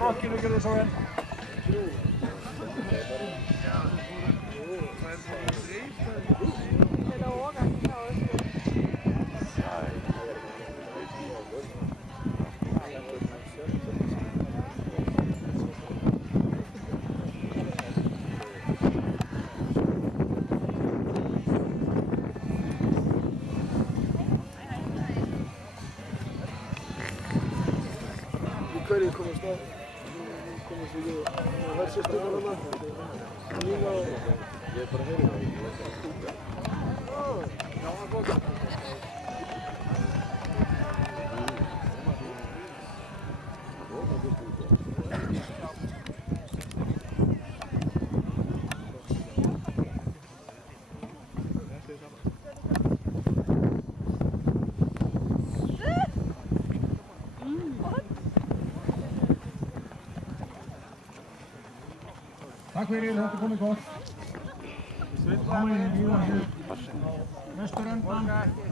Rockinu gerði svo vel. Hverju komast að? Komast ekki að versa stundar hana? Lína og... Ég bara heyri það, ég veit að stúka. Já, það var gott. Takk fyrir, þetta er komið gott. Og þá er ég víðan hér. Vesturöndan.